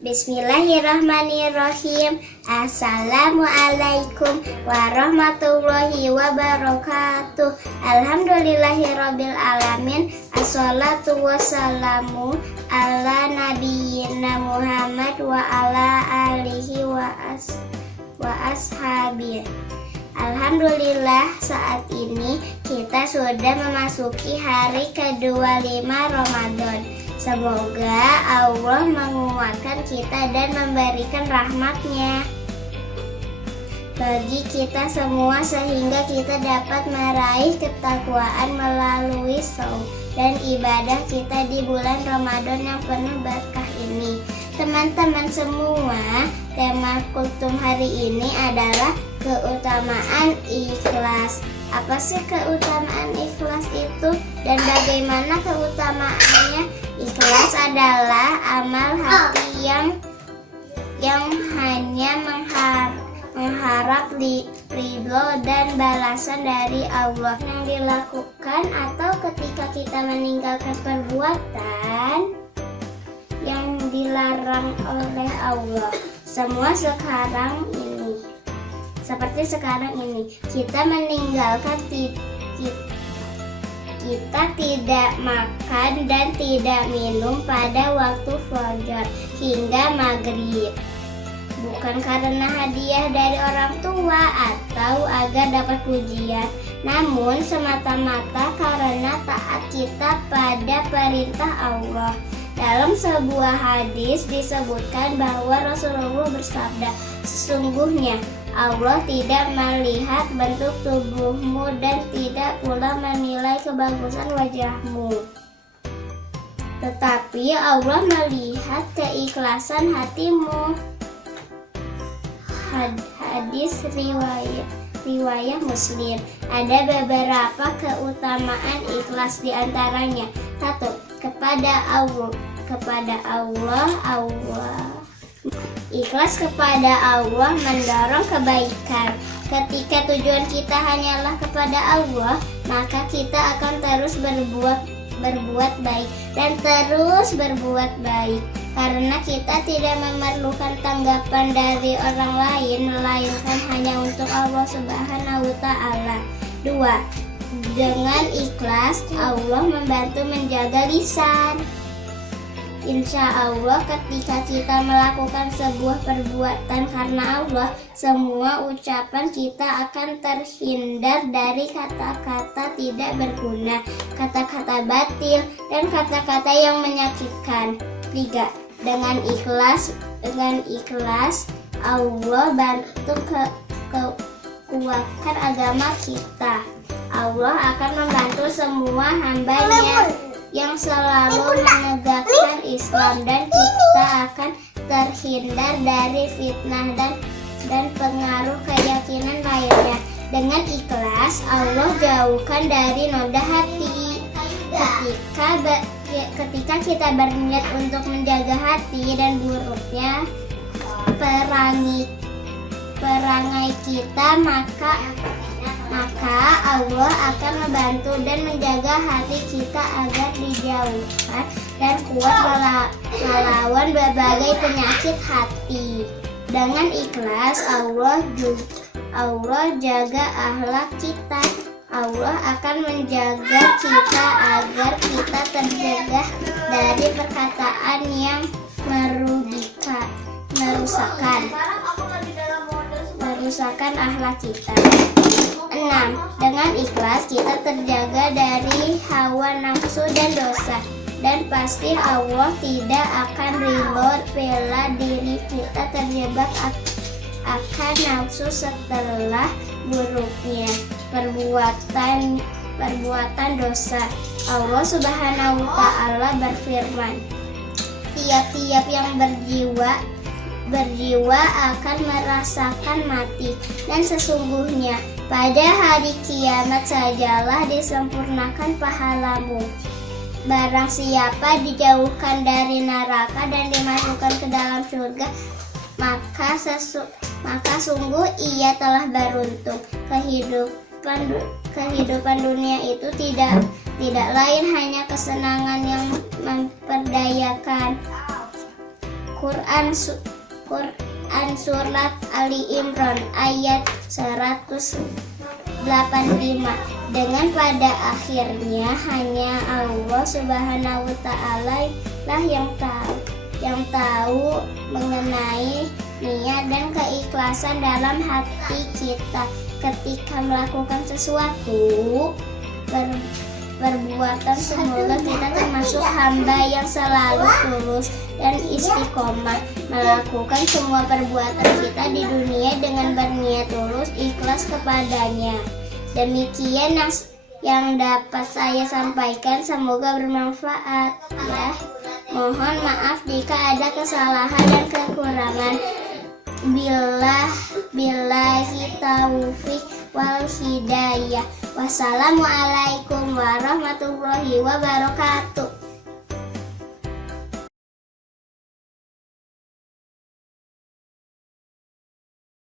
Bismillahirrahmanirrahim. Assalamualaikum warahmatullahi wabarakatuh. Alhamdulillahirabbil alamin. Assalatu wassalamu ala nabiyyina Muhammad wa ala alihi wa ashabihi. Alhamdulillah, saat ini kita sudah memasuki hari ke-25 Ramadan. Semoga Allah menguatkan kita dan memberikan rahmat-Nya bagi kita semua sehingga kita dapat meraih ketakwaan melalui shaum dan ibadah kita di bulan Ramadan yang penuh berkah ini. Teman-teman semua, tema kultum hari ini adalah keutamaan ikhlas. Apa sih keutamaan ikhlas itu dan bagaimana keutamaannya? Ikhlas adalah amal hati yang hanya mengharap ridho dan balasan dari Allah yang dilakukan atau ketika kita meninggalkan perbuatan yang dilarang oleh Allah. Semua seperti sekarang ini kita meninggalkan kita tidak makan dan tidak minum pada waktu fajar hingga maghrib, bukan karena hadiah dari orang tua atau agar dapat pujian, namun semata-mata karena taat kita pada perintah Allah. Dalam sebuah hadis disebutkan bahwa Rasulullah bersabda, "Sesungguhnya Allah tidak melihat bentuk tubuhmu dan tidak pula menilai kebagusan wajahmu, tetapi Allah melihat keikhlasan hatimu." Hadis riwayat Muslim. Ada beberapa keutamaan ikhlas, diantaranya: 1. Kepada Allah. Ikhlas kepada Allah mendorong kebaikan. Ketika tujuan kita hanyalah kepada Allah, maka kita akan terus berbuat baik dan terus berbuat baik, karena kita tidak memerlukan tanggapan dari orang lain melainkan hanya untuk Allah Subhanahu wa Ta'ala. 2. Dengan ikhlas, Allah membantu menjaga lisan. Insya Allah, ketika kita melakukan sebuah perbuatan karena Allah, semua ucapan kita akan terhindar dari kata-kata tidak berguna, kata-kata batil, dan kata-kata yang menyakitkan. 3. Dengan ikhlas, Allah bantu kekuatan agama kita. Allah akan membantu semua hamba-Nya yang selalu menegakkan Islam, dan kita akan terhindar dari fitnah dan pengaruh keyakinan lainnya. Dengan ikhlas, Allah jauhkan dari noda hati. Ketika kita berniat untuk menjaga hati dan buruknya perangai kita, maka Allah akan membantu dan menjaga hati kita agar dijauhkan dan kuat melawan berbagai penyakit hati. Dengan ikhlas, Allah jaga akhlak kita. Allah akan menjaga kita agar kita terjaga dari perkataan yang merusakkan akhlak kita. 6. Dengan ikhlas kita terjaga dari hawa nafsu dan dosa, dan pasti Allah tidak akan ridho bila diri kita terjebak akan nafsu setelah buruknya perbuatan dosa. Allah Subhanahu wa Ta'ala berfirman, "Tiap-tiap yang berjiwa akan merasakan mati, dan sesungguhnya pada hari kiamat sajalah disempurnakan pahalamu. Barang siapa dijauhkan dari neraka dan dimasukkan ke dalam surga, maka sungguh ia telah beruntung." Kehidupan dunia itu tidak lain hanya kesenangan yang memperdayakan Quran surat Ali Imran ayat 185. Dengan pada akhirnya hanya Allah Subhanahu wa Ta'ala lah yang tahu mengenai niat dan keikhlasan dalam hati kita ketika melakukan sesuatu perbuatan. Semoga kita termasuk hamba yang selalu tulus dan istiqomah melakukan semua perbuatan kita di dunia dengan berniat tulus ikhlas kepadanya. Demikian yang dapat saya sampaikan, semoga bermanfaat ya. Mohon maaf jika ada kesalahan dan kekurangan. Billahi taufiq wal hidayah. Wassalamualaikum warahmatullahi wabarakatuh.